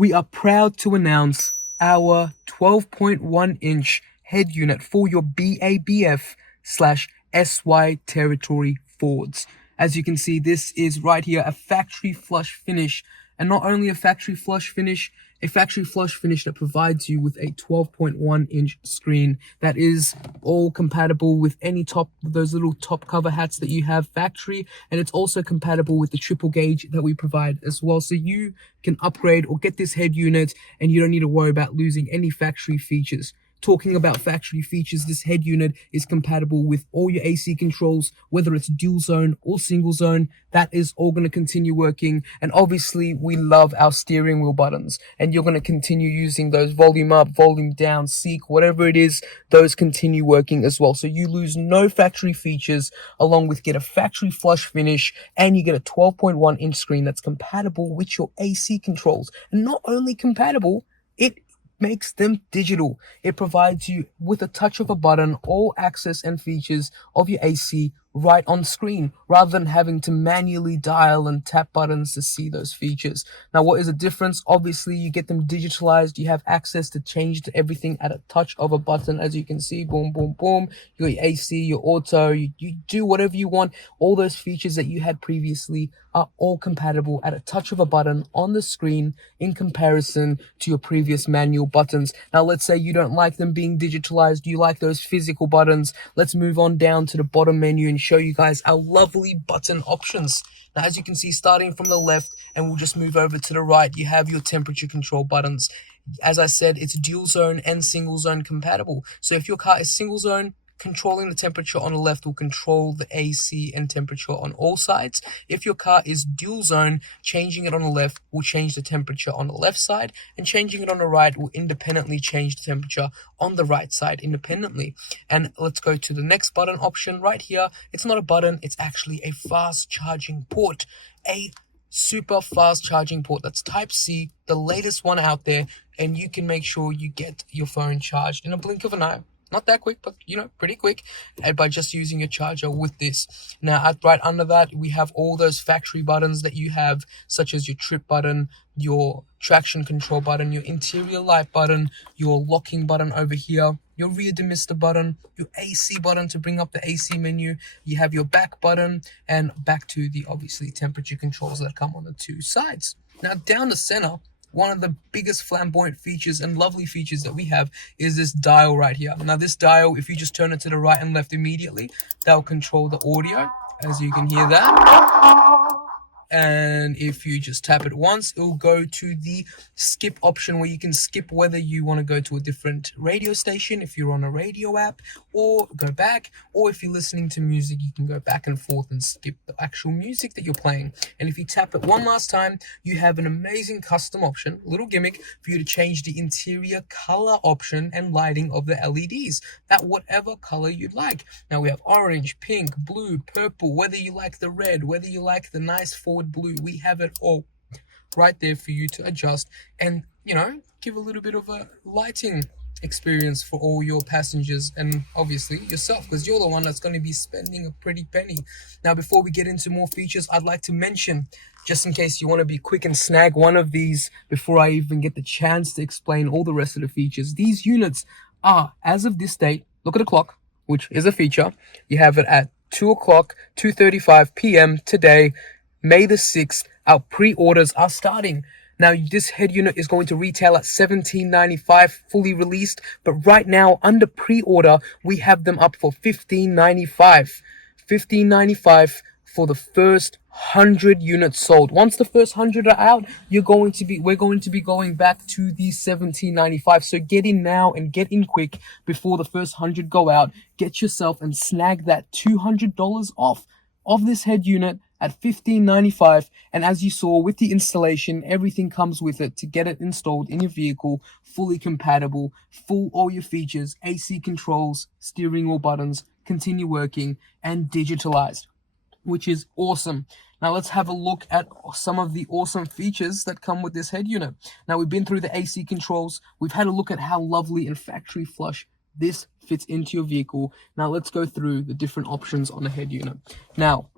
we are proud to announce our 12.1 inch head unit for your BABF/SY territory Fords. As you can see, this is right here a factory flush finish, and not only a factory flush finish that provides you with a 12.1 inch screen that is all compatible with any those little top cover hats that you have factory, and it's also compatible with the triple gauge that we provide as well. So you can upgrade or get this head unit and you don't need to worry about losing any factory features. Talking about factory features, this head unit is compatible with all your AC controls, whether it's dual zone or single zone. That is all going to continue working. And obviously, we love our steering wheel buttons. And you're going to continue using those volume up, volume down, seek, whatever it is, those continue working as well. So you lose no factory features, along with get a factory flush finish, and you get a 12.1 inch screen that's compatible with your AC controls. And not only compatible, it makes them digital. It provides you with a touch of a button all access and features of your AC right on screen, rather than having to manually dial and tap buttons to see those features. Now, what is the difference? Obviously, you get them digitalized. You have access to change to everything at a touch of a button. As you can see, boom, boom, boom. You got your AC, your auto, you do whatever you want. All those features that you had previously are all compatible at a touch of a button on the screen in comparison to your previous manual buttons. Now, let's say you don't like them being digitalized. You like those physical buttons. Let's move on down to the bottom menu and show you guys our lovely button options. Now, as you can see, starting from the left, and we'll just move over to the right, you have your temperature control buttons. As I said, it's dual zone and single zone compatible. So if your car is single zone, controlling the temperature on the left will control the AC and temperature on all sides. If your car is dual zone, changing it on the left will change the temperature on the left side, and changing it on the right will independently change the temperature on the right side independently. And let's go to the next button option right here. It's not a button, it's actually a fast charging port. A super fast charging port that's Type-C, the latest one out there, and you can make sure you get your phone charged in a blink of an eye. Not that quick, but pretty quick, by just using your charger with this. Now, right under that, we have all those factory buttons that you have, such as your trip button, your traction control button, your interior light button, your locking button over here, your rear demister button, your AC button to bring up the AC menu. You have your back button, and back to the, obviously, temperature controls that come on the two sides. Now, down the center, one of the biggest flamboyant features and lovely features that we have is this dial right here. Now, this dial, if you just turn it to the right and left immediately, that will control the audio, as you can hear that. And if you just tap it once, it'll go to the skip option, where you can skip whether you want to go to a different radio station if you're on a radio app, or go back, or if you're listening to music, you can go back and forth and skip the actual music that you're playing. And if you tap it one last time, you have an amazing custom option, little gimmick, for you to change the interior color option and lighting of the LEDs, that whatever color you'd like. Now, we have orange, pink, blue, purple, whether you like the red, whether you like the nice forward blue, we have it all right there for you to adjust and give a little bit of a lighting experience for all your passengers, and obviously yourself, because you're the one that's going to be spending a pretty penny. Now, before we get into more features, I'd like to mention, just in case you want to be quick and snag one of these before I even get the chance to explain all the rest of the features, these units are, as of this date, look at the clock, which is a feature, you have it at 2:35 p.m. today, May the 6th, our pre-orders are starting. Now, this head unit is going to retail at $17.95 fully released, but right now, under pre-order, we have them up for $15.95. $15.95 for the first 100 units sold. Once the first 100 are out, we're going to be going back to the $17.95. So get in now and get in quick before the first 100 go out. Get yourself and snag that $200 off of this head unit at $15.95, and as you saw with the installation, everything comes with it to get it installed in your vehicle, fully compatible, full all your features, AC controls, steering wheel buttons, continue working, and digitalized, which is awesome. Now let's have a look at some of the awesome features that come with this head unit. Now, we've been through the AC controls, we've had a look at how lovely and factory flush this fits into your vehicle. Now let's go through the different options on the head unit. Now,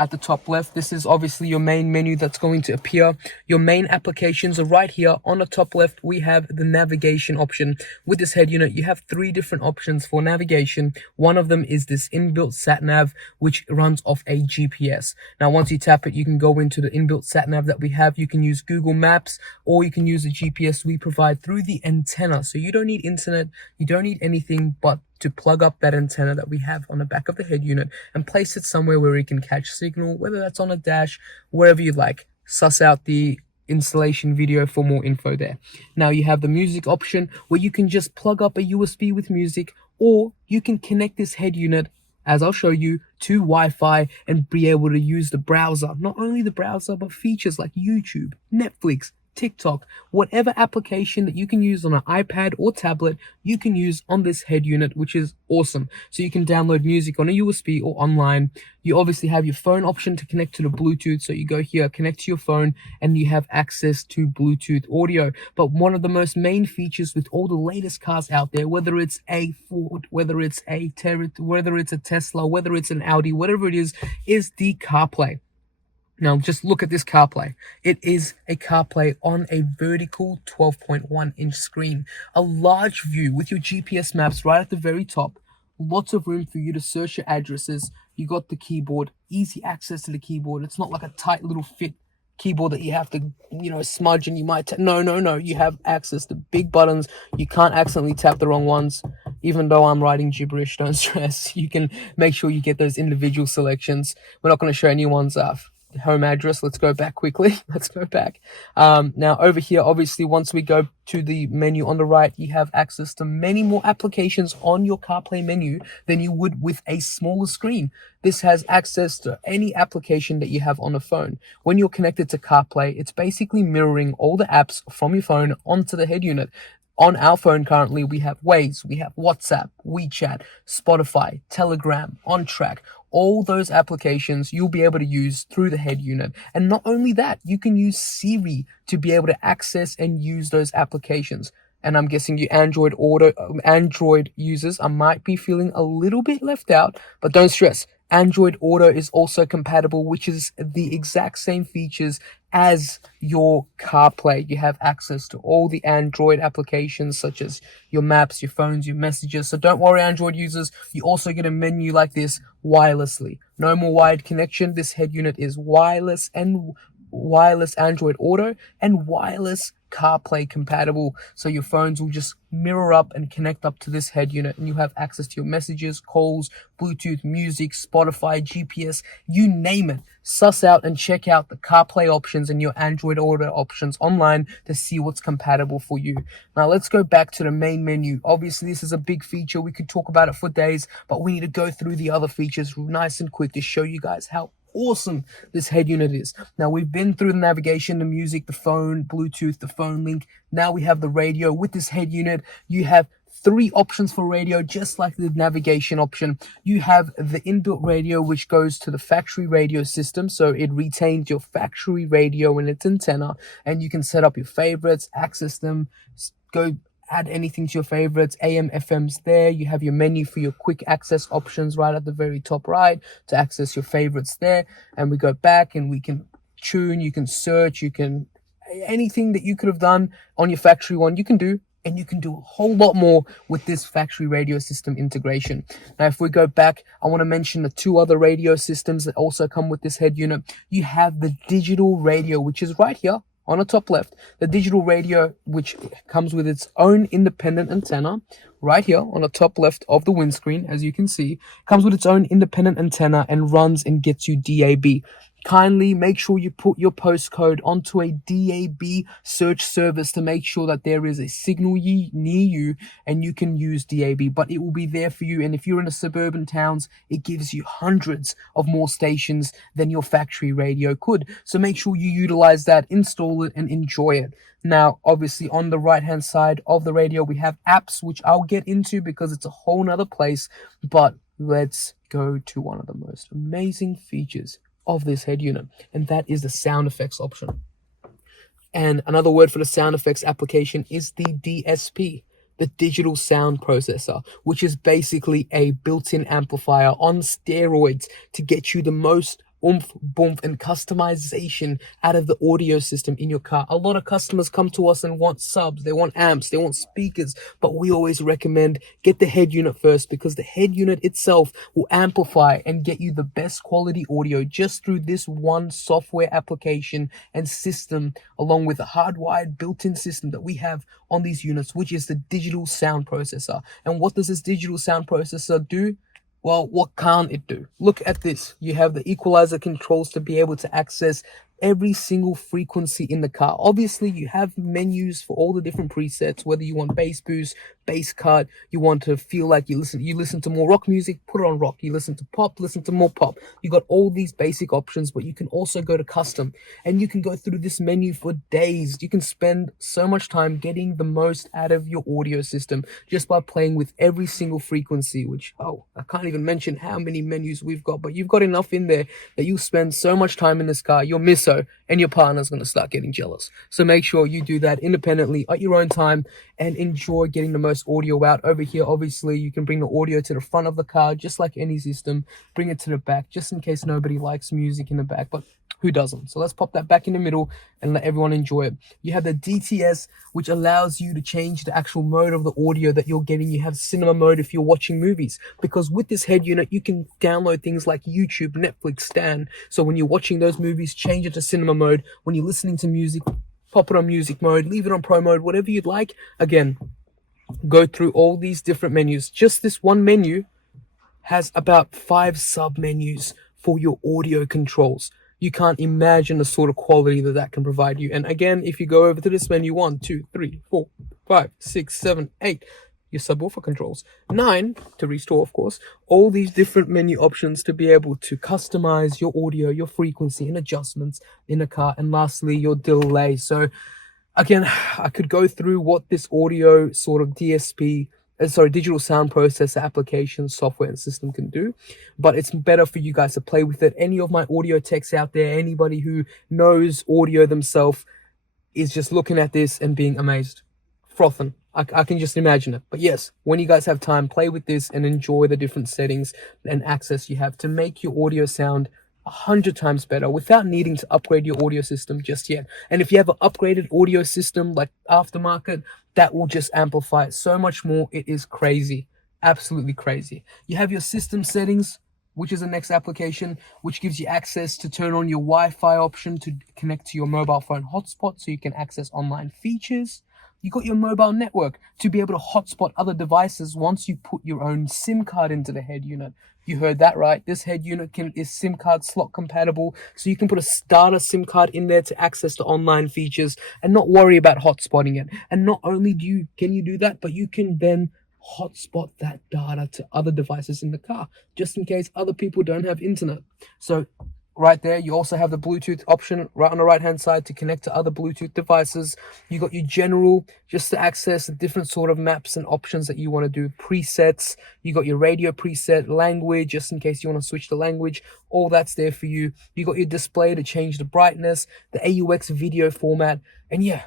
at the top left. This is obviously your main menu that's going to appear. Your main applications are right here on the top left. We have the navigation option. With this head unit, you have 3 different options for navigation. One of them is this inbuilt sat nav, which runs off a GPS. Now, once you tap it, you can go into the inbuilt sat nav that we have. You can use Google Maps, or you can use the GPS we provide through the antenna. So you don't need internet, you don't need anything but to plug up that antenna that we have on the back of the head unit and place it somewhere where it can catch signal, whether that's on a dash, wherever you like. Suss out the installation video for more info there. Now you have the music option where you can just plug up a USB with music, or you can connect this head unit, as I'll show you, to Wi-Fi and be able to use the browser. Not only the browser, but features like YouTube, Netflix, TikTok, whatever application that you can use on an iPad or tablet, you can use on this head unit, which is awesome. So you can download music on a USB or online. You obviously have your phone option to connect to the Bluetooth. So you go here, connect to your phone, and you have access to Bluetooth audio. But one of the most main features with all the latest cars out there, whether it's a Ford, whether it's a whether it's a Tesla, whether it's an Audi, whatever it is the CarPlay. Now, just look at this CarPlay. It is a CarPlay on a vertical 12.1 inch screen. A large view with your GPS maps right at the very top. Lots of room for you to search your addresses. You got the keyboard, easy access to the keyboard. It's not like a tight little fit keyboard that you have to, smudge and you might no. You have access to big buttons. You can't accidentally tap the wrong ones. Even though I'm writing gibberish, don't stress. You can make sure you get those individual selections. We're not going to show anyone's home address. Let's go back quickly. Let's go back. Now over here, obviously, once we go to the menu on the right, you have access to many more applications on your CarPlay menu than you would with a smaller screen. This has access to any application that you have on a phone. When you're connected to CarPlay, it's basically mirroring all the apps from your phone onto the head unit. On our phone currently, we have Waze, we have WhatsApp, WeChat, Spotify, Telegram, OnTrack. All those applications you'll be able to use through the head unit. And not only that, you can use Siri to be able to access and use those applications. And I'm guessing you Android users, I might be feeling a little bit left out, but don't stress. Android Auto is also compatible, which is the exact same features as your CarPlay. You have access to all the Android applications, such as your maps, your phones, your messages. So don't worry, Android users, you also get a menu like this wirelessly. No more wired connection. This head unit is wireless and wireless Android Auto and wireless CarPlay compatible, so your phones will just mirror up and connect up to this head unit, and you have access to your messages, calls, Bluetooth, music, Spotify, GPS, you name it. Suss out and check out the CarPlay options and your Android Auto options online to see what's compatible for you. Now let's go back to the main menu. Obviously, this is a big feature. We could talk about it for days, but we need to go through the other features nice and quick to show you guys how awesome this head unit is. Now we've been through the navigation, the music, the phone, Bluetooth, the phone link. Now we have the radio. With this head unit, you have 3 options for radio, just like the navigation option. You have the inbuilt radio, which goes to the factory radio system, so it retains your factory radio and its antenna, and you can set up your favorites, access them, go add anything to your favorites. AM, FM's there. You have your menu for your quick access options right at the very top right to access your favorites there. And we go back and we can tune, you can search, you can, anything that you could have done on your factory one, you can do. And you can do a whole lot more with this factory radio system integration. Now, if we go back, I want to mention the 2 other radio systems that also come with this head unit. You have the digital radio, which is right here on the top left. The digital radio, which comes with its own independent antenna, right here on the top left of the windscreen, as you can see, comes with its own independent antenna and runs and gets you DAB. Kindly make sure you put your postcode onto a DAB search service to make sure that there is a signal near you and you can use DAB, but it will be there for you. And if you're in the suburban towns, it gives you hundreds of more stations than your factory radio could. So make sure you utilize that, install it, and enjoy it. Now, obviously, on the right-hand side of the radio, we have apps, which I'll get into because it's a whole nother place. But let's go to one of the most amazing features of this head unit, and that is the sound effects option. And another word for the sound effects application is the DSP, the digital sound processor, which is basically a built-in amplifier on steroids to get you the most oomph, boom, and customization out of the audio system in your car. A lot of customers come to us and want subs, they want amps, they want speakers, but we always recommend get the head unit first, because the head unit itself will amplify and get you the best quality audio just through this one software application and system, along with a hardwired built-in system that we have on these units, which is the digital sound processor. And what does this digital sound processor do? Well, what can't it do? Look at this. You have the equalizer controls to be able to access every single frequency in the car. Obviously, you have menus for all the different presets, whether you want bass boost, bass cut, you want to feel like you listen to more rock music, put it on rock. You listen to pop, listen to more pop. You got all these basic options, but you can also go to custom, and you can go through this menu for days. You can spend so much time getting the most out of your audio system just by playing with every single frequency, which, oh, I can't even mention how many menus we've got, but you've got enough in there that you'll spend so much time in this car, you'll miss so, and your partner's going to start getting jealous. So make sure you do that independently at your own time and enjoy getting the most audio out. Over here, obviously, you can bring the audio to the front of the car, just like any system. Bring it to the back, just in case nobody likes music in the back, but who doesn't? So let's pop that back in the middle and let everyone enjoy it. You have the DTS, which allows you to change the actual mode of the audio that you're getting. You have cinema mode if you're watching movies, because with this head unit, you can download things like YouTube, Netflix, Stan. So when you're watching those movies, change it to cinema mode. When you're listening to music, pop it on music mode, leave it on pro mode, whatever you'd like. Again, go through all these different menus. Just this one menu has about 5 sub menus for your audio controls. You can't imagine the sort of quality that can provide you. And again, if you go over to this menu, 1, 2, 3, 4, 5, 6, 7, 8, your subwoofer controls, 9 to restore, of course, all these different menu options to be able to customize your audio, your frequency and adjustments in a car. And lastly, your delay. So again, I could go through what this audio sort of digital sound processor application, software and system can do, but it's better for you guys to play with it. Any of my audio techs out there, anybody who knows audio themselves, is just looking at this and being amazed, frothing. I can just imagine it. But yes, when you guys have time, play with this and enjoy the different settings and access you have to make your audio sound 100 times better without needing to upgrade your audio system just yet. And if you have an upgraded audio system like aftermarket, that will just amplify it so much more. It is crazy, absolutely crazy. You have your system settings, which is the next application, which gives you access to turn on your Wi-Fi option to connect to your mobile phone hotspot so you can access online features. You got your mobile network to be able to hotspot other devices once you put your own SIM card into the head unit. You heard that right. This head unit is SIM card slot compatible, so you can put a starter SIM card in there to access the online features and not worry about hotspotting it. And not only can you do that, but you can then hotspot that data to other devices in the car, just in case other people don't have internet. So right there, you also have the Bluetooth option right on the right hand side to connect to other Bluetooth devices. You got your general, just to access the different sort of maps and options that you want to do, presets. You got your radio preset, language, just in case you want to switch the language. All that's there for you. You got your display to change the brightness, the AUX video format, and yeah,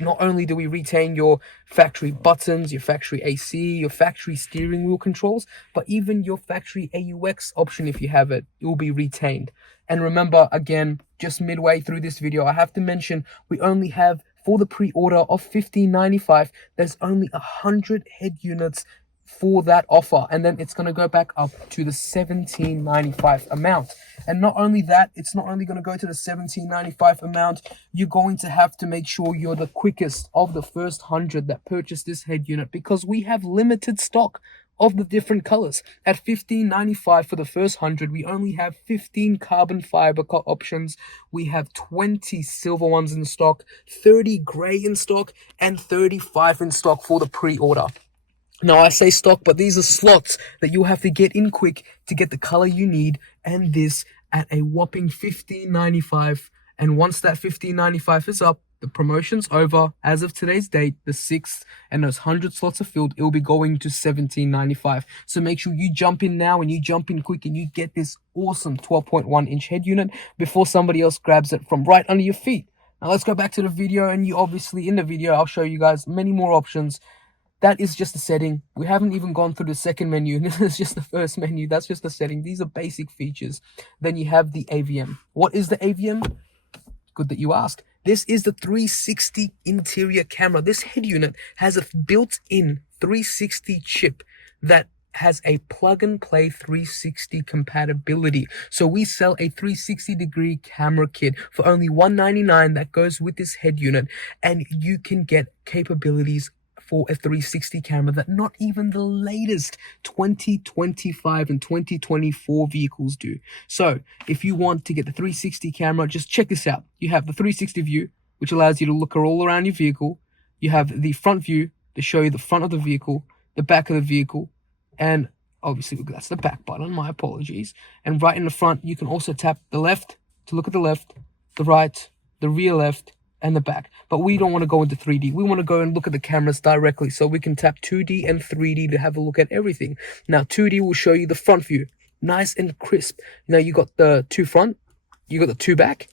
not only do we retain your factory buttons, your factory AC, your factory steering wheel controls, but even your factory AUX option, if you have it, it will be retained. And remember, again, just midway through this video, I have to mention we only have, for the pre-order of $15.95, there's only 100 head units for that offer, and then it's going to go back up to the $17.95 amount. And not only that, it's not only going to go to the $17.95 amount, you're going to have to make sure you're the quickest of the first 100 that purchase this head unit, because we have limited stock of the different colors. At $15.95 for the first 100, we only have 15 carbon fiber options. We have 20 silver ones in stock, 30 gray in stock, and 35 in stock for the pre-order. Now, I say stock, but these are slots that you'll have to get in quick to get the color you need, and this at a whopping $15.95. And once that $15.95 is up, the promotion's over. As of today's date, the 6th, and those 100 slots are filled, it will be going to $17.95. So make sure you jump in now and you jump in quick and you get this awesome 12.1 inch head unit before somebody else grabs it from right under your feet. Now let's go back to the video, and you obviously, in the video, I'll show you guys many more options that is just a setting. We haven't even gone through the second menu. This is just the first menu. That's just a setting. These are basic features. Then you have the AVM. What is the AVM? Good that you asked. This is the 360 interior camera. This head unit has a built-in 360 chip that has a plug-and-play 360 compatibility. So we sell a 360-degree camera kit for only $199 that goes with this head unit, and you can get capabilities for a 360 camera that not even the latest 2025 and 2024 vehicles do. So if you want to get the 360 camera, just check this out. You have the 360 view, which allows you to look all around your vehicle. You have the front view to show you the front of the vehicle, the back of the vehicle, and obviously that's the back button, my apologies. And right in the front, you can also tap the left to look at the left, the right, the rear left, and the back. But we don't want to go into 3D. We want to go and look at the cameras directly, so we can tap 2D and 3D to have a look at everything. Now 2D will show you the front view, nice and crisp. Now you got the two front, you got the two back,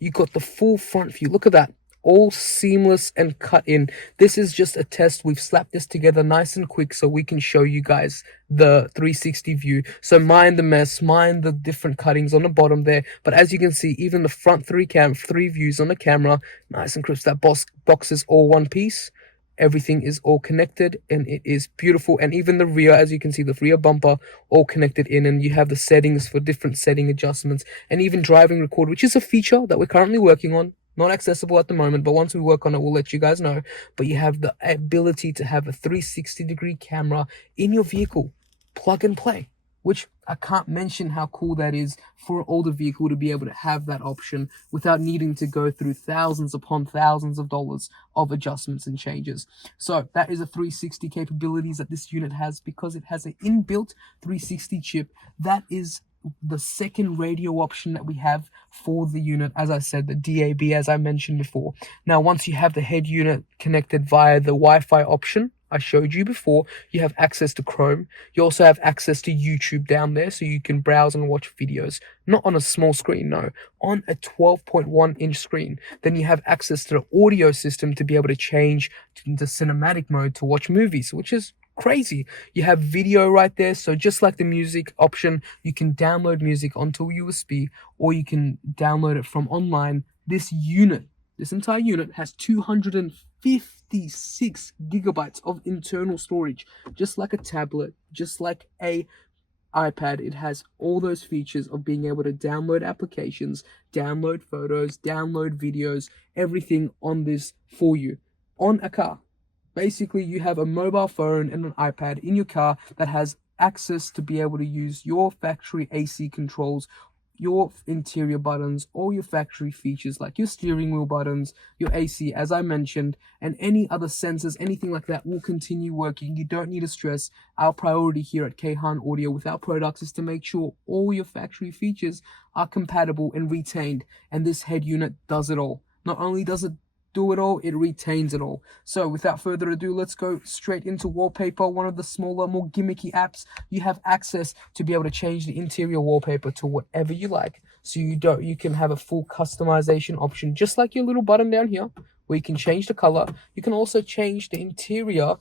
you got the full front view. Look at that, all seamless and cut in. This is just a test. We've slapped this together nice and quick so we can show you guys the 360 view. So mind the mess, mind the different cuttings on the bottom there. But as you can see, even the front three views on the camera, nice and crisp. That box is all one piece. Everything is all connected and it is beautiful. And even the rear, as you can see, the rear bumper all connected in, and you have the settings for different setting adjustments, and even driving record, which is a feature that we're currently working on. Not accessible at the moment, but once we work on it, we'll let you guys know. But you have the ability to have a 360-degree camera in your vehicle, plug and play, which I can't mention how cool that is for an older vehicle to be able to have that option without needing to go through thousands upon thousands of dollars of adjustments and changes. So that is a 360 capabilities that this unit has, because it has an inbuilt 360 chip. That is the second radio option that we have for the unit. As I said, the DAB, as I mentioned before. Now, once you have the head unit connected via the Wi-Fi option I showed you before, you have access to Chrome. You also have access to YouTube down there, so you can browse and watch videos. Not on a small screen, no, on a 12.1 inch screen. Then you have access to the audio system to be able to change into cinematic mode to watch movies, which is crazy. You have video right there, so just like the music option, you can download music onto a USB, or you can download it from online. This entire unit has 256 gigabytes of internal storage, just like a tablet, just like a iPad. It has all those features of being able to download applications, download photos, download videos, everything on this for you on a car. Basically, you have a mobile phone and an iPad in your car that has access to be able to use your factory AC controls, your interior buttons, all your factory features like your steering wheel buttons, your AC, as I mentioned, and any other sensors, anything like that will continue working. You don't need to stress. Our priority here at Kayhan Audio with our products is to make sure all your factory features are compatible and retained, and this head unit does it all. Not only does it do it all, it retains it all. So without further ado, let's go straight into wallpaper, one of the smaller, more gimmicky apps. You have access to be able to change the interior wallpaper to whatever you like. So you can have a full customization option, just like your little button down here, where you can change the color. You can also change the interior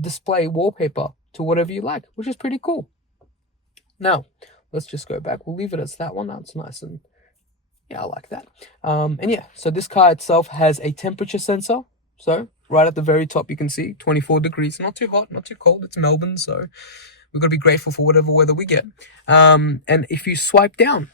display wallpaper to whatever you like, which is pretty cool. Now, let's just go back. We'll leave it as that one. That's nice and yeah, I like that. And yeah, so this car itself has a temperature sensor. So right at the very top, you can see 24 degrees. Not too hot, not too cold. It's Melbourne, so we've got to be grateful for whatever weather we get. And if you swipe down,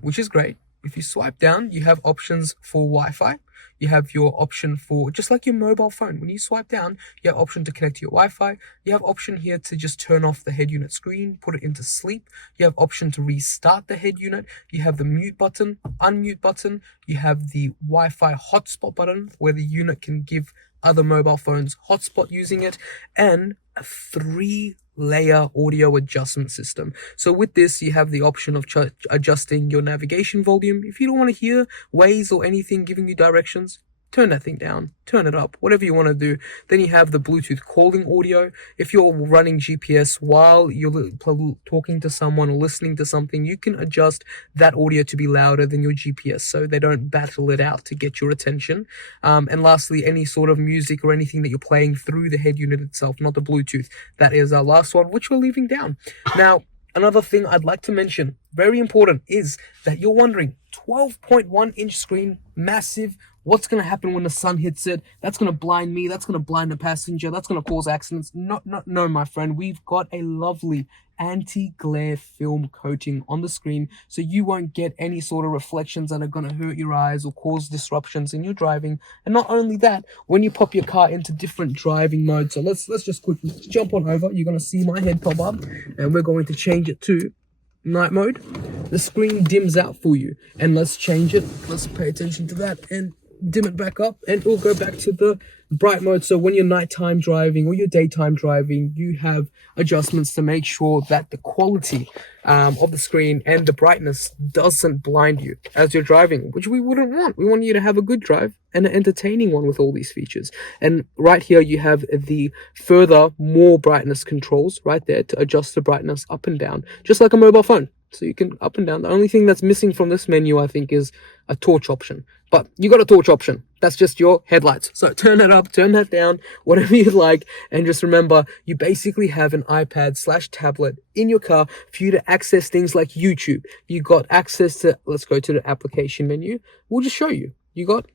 which is great, if you swipe down, you have options for Wi-Fi. You have your option for, just like your mobile phone, when you swipe down, you have option to connect to your Wi-Fi. You have option here to just turn off the head unit screen, put it into sleep. You have option to restart the head unit. You have the mute button, unmute button. You have the Wi-Fi hotspot button, where the unit can give other mobile phones hotspot using it, and a 3-layer audio adjustment system. So with this, you have the option of adjusting your navigation volume. If you don't want to hear Waze or anything giving you directions, turn that thing down, turn it up, whatever you want to do. Then you have the Bluetooth calling audio. If you're running GPS while you're talking to someone or listening to something, you can adjust that audio to be louder than your GPS so they don't battle it out to get your attention. And lastly, any sort of music or anything that you're playing through the head unit itself, not the Bluetooth. That is our last one, which we're leaving down. Now, another thing I'd like to mention, very important, is that you're wondering, 12.1 inch screen, massive. What's going to happen when the sun hits it? That's going to blind me. That's going to blind the passenger. That's going to cause accidents. No, my friend. We've got a lovely anti-glare film coating on the screen, so you won't get any sort of reflections that are going to hurt your eyes or cause disruptions in your driving. And not only that, when you pop your car into different driving modes, so let's just quickly jump on over. You're going to see my head pop up, and we're going to change it to night mode. The screen dims out for you, and let's change it. Let's pay attention to that and dim it back up, and we'll go back to the bright mode. So when you're nighttime driving or you're daytime driving, you have adjustments to make sure that the quality of the screen and the brightness doesn't blind you as you're driving, which we wouldn't want. We want you to have a good drive and an entertaining one with all these features. And right here you have the further more brightness controls right there to adjust the brightness up and down, just like a mobile phone. So you can up and down. The only thing that's missing from this menu, I think, is a torch option. But you got a torch option. That's just your headlights. So turn that up, turn that down, whatever you'd like. And just remember, you basically have an iPad/tablet in your car for you to access things like YouTube. You got access to, let's go to the application menu. We'll just show you. You got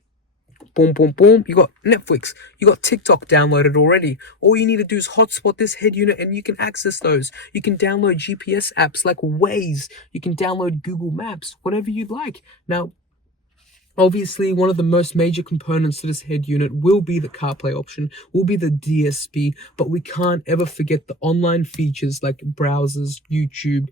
boom, boom, boom. You got Netflix. You got TikTok downloaded already. All you need to do is hotspot this head unit and you can access those. You can download GPS apps like Waze. You can download Google Maps, whatever you'd like. Now, obviously, one of the most major components to this head unit will be the CarPlay option, will be the DSP, but we can't ever forget the online features like browsers, YouTube,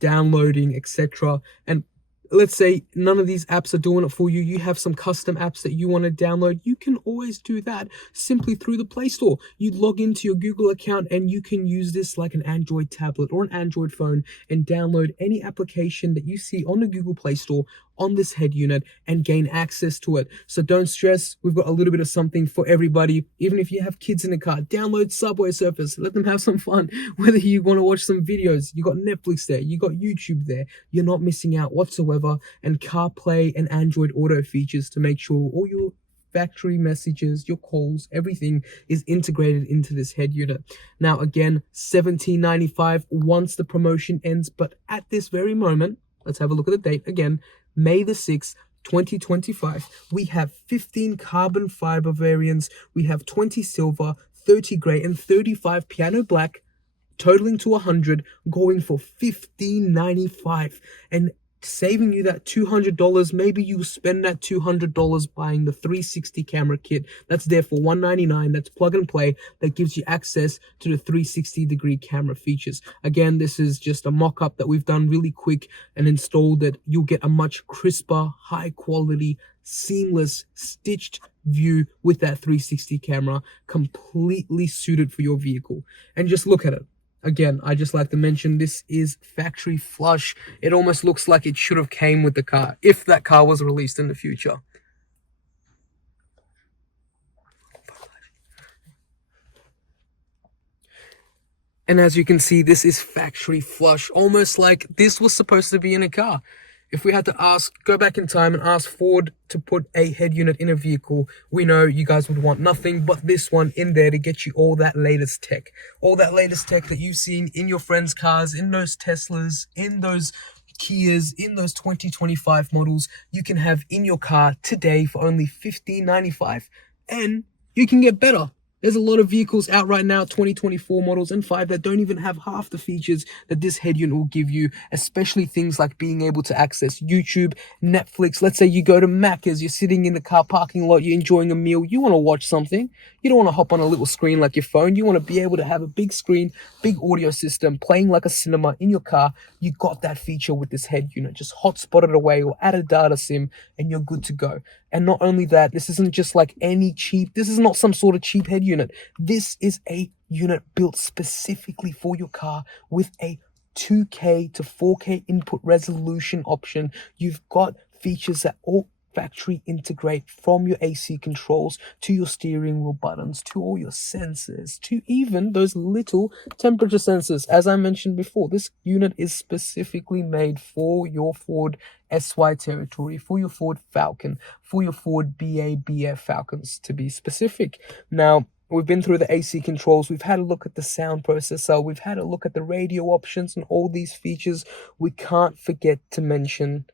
downloading, etc. And let's say none of these apps are doing it for you. You have some custom apps that you want to download. You can always do that simply through the Play Store. You log into your Google account and you can use this like an Android tablet or an Android phone and download any application that you see on the Google Play Store on this head unit and gain access to it. So don't stress. We've got a little bit of something for everybody. Even if you have kids in the car, download Subway Surfers. Let them have some fun. Whether you want to watch some videos, you got Netflix there, you got YouTube there. You're not missing out whatsoever. And CarPlay and Android Auto features to make sure all your factory messages, your calls, everything is integrated into this head unit. Now again, $17.95 once the promotion ends, but at this very moment, let's have a look at the date again. May the 6th, 2025, we have 15 carbon fiber variants. We have 20 silver, 30 gray, and 35 piano black, totaling to 100, going for $15.95. And saving you that $200. Maybe you spend that $200 buying the 360 camera kit that's there for $199. That's plug and play, that gives you access to the 360 degree camera features. Again, this is just a mock-up that we've done really quick and installed that you'll get a much crisper, high quality, seamless, stitched view with that 360 camera, completely suited for your vehicle. And just look at it. Again, I just like to mention this is factory flush. It almost looks like it should have came with the car if that car was released in the future. And as you can see, this is factory flush, almost like this was supposed to be in a car. If we had to go back in time and ask Ford to put a head unit in a vehicle, we know you guys would want nothing but this one in there to get you all that latest tech. All that latest tech that you've seen in your friends' cars, in those Teslas, in those Kias, in those 2025 models, you can have in your car today for only $15.95. And you can get better. There's a lot of vehicles out right now, 2024 models and 5, that don't even have half the features that this head unit will give you, especially things like being able to access YouTube, Netflix. Let's say you go to Macca's, you're sitting in the car parking lot, you're enjoying a meal, you want to watch something. You don't want to hop on a little screen like your phone. You want to be able to have a big screen, big audio system, playing like a cinema in your car. You got that feature with this head unit. Just hotspot it away or add a data SIM and you're good to go. And not only that, this isn't just like any cheap, this is not some sort of cheap head unit. This is a unit built specifically for your car with a 2K to 4K input resolution option. You've got features that all factory integrate from your AC controls to your steering wheel buttons, to all your sensors, to even those little temperature sensors. As I mentioned before, this unit is specifically made for your Ford SY Territory, for your Ford Falcon, for your Ford BF Falcons, to be specific. Now, we've been through the AC controls, we've had a look at the sound processor, we've had a look at the radio options and all these features. We can't forget to mention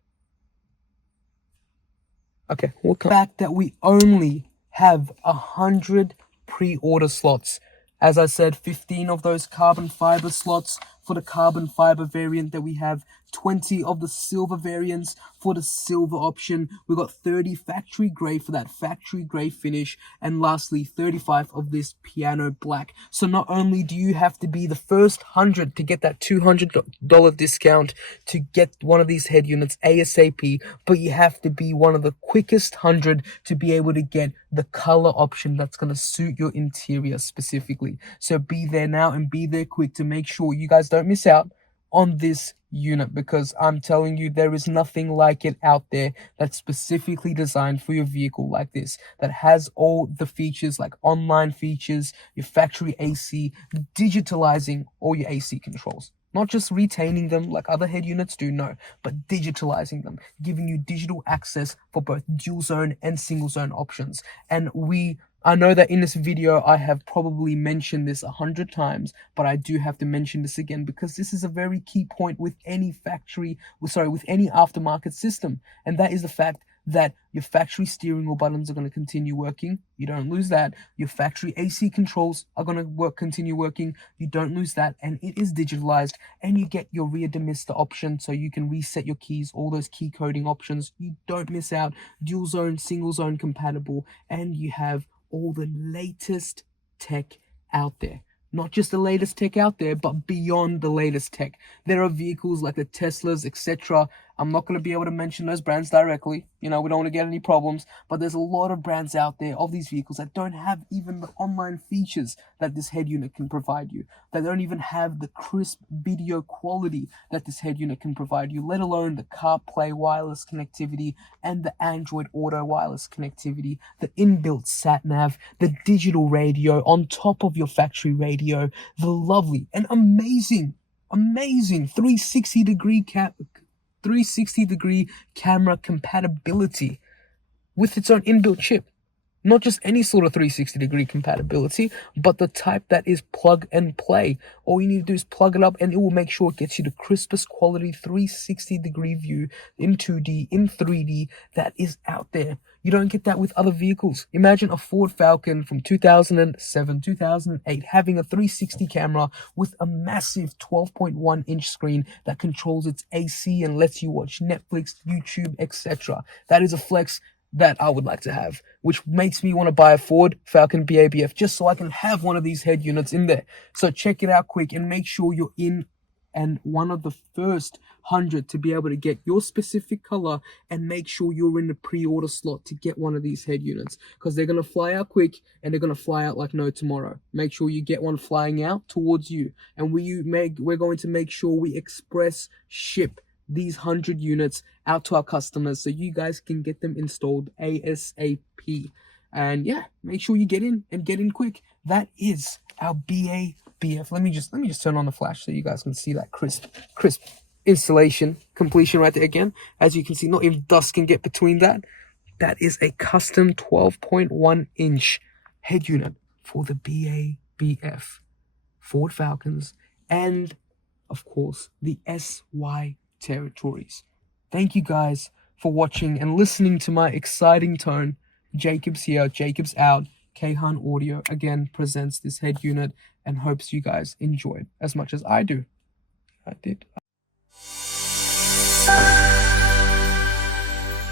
the fact that we only have 100 pre-order slots. As I said, 15 of those carbon fiber slots for the carbon fiber variant that we have, 20 of the silver variants for the silver option. We got 30 factory gray for that factory gray finish, and lastly 35 of this piano black. So not only do you have to be the first 100 to get that $200 discount to get one of these head units ASAP, but you have to be one of the quickest 100 to be able to get the color option that's going to suit your interior specifically. So be there now and be there quick to make sure you guys don't miss out on this unit, because I'm telling you, there is nothing like it out there that's specifically designed for your vehicle like this, that has all the features like online features, your factory AC, digitalizing all your AC controls. Not just retaining them like other head units do, no, but digitalizing them, giving you digital access for both dual zone and single zone options. And I know that in this video, I have probably mentioned this 100 times, but I do have to mention this again because this is a very key point with any with any aftermarket system. And that is the fact that your factory steering wheel buttons are going to continue working. You don't lose that. Your factory AC controls are going to continue working. You don't lose that. And it is digitalized. And you get your rear demister option, so you can reset your keys, all those key coding options. You don't miss out. Dual zone, single zone compatible. And you have all the latest tech out there. Not just the latest tech out there, but beyond the latest tech. There are vehicles like the Teslas, etc. I'm not going to be able to mention those brands directly. We don't want to get any problems. But there's a lot of brands out there of these vehicles that don't have even the online features that this head unit can provide you. That don't even have the crisp video quality that this head unit can provide you, let alone the CarPlay wireless connectivity and the Android Auto wireless connectivity, the inbuilt sat-nav, the digital radio on top of your factory radio, the lovely and amazing 360-degree camera compatibility with its own inbuilt chip. Not just any sort of 360-degree compatibility, but the type that is plug and play. All you need to do is plug it up and it will make sure it gets you the crispest quality 360-degree view in 2D, in 3D that is out there. You don't get that with other vehicles. Imagine a Ford Falcon from 2007, 2008 having a 360 camera with a massive 12.1 inch screen that controls its AC and lets you watch Netflix, YouTube, etc. That is a flex that I would like to have, which makes me want to buy a Ford Falcon BABF just so I can have one of these head units in there. So check it out quick and make sure you're in and one of the first 100 to be able to get your specific color, and make sure you're in the pre-order slot to get one of these head units, because they're going to fly out quick and they're going to fly out like no tomorrow. Make sure you get one flying out towards you, and we're going to make sure we express ship these 100 units out to our customers so you guys can get them installed ASAP. And yeah, make sure you get in quick. That is our BABF. Let me just turn on the flash so you guys can see that crisp installation completion right there again. As you can see, not even dust can get between that. That is a custom 12.1 inch head unit for the BABF Ford Falcons and of course the SY Territories. Thank you guys for watching and listening to my exciting tone. Jacob's here, Jacob's out. Kayhan Audio again presents this head unit and hopes you guys enjoyed as much as I do. I did.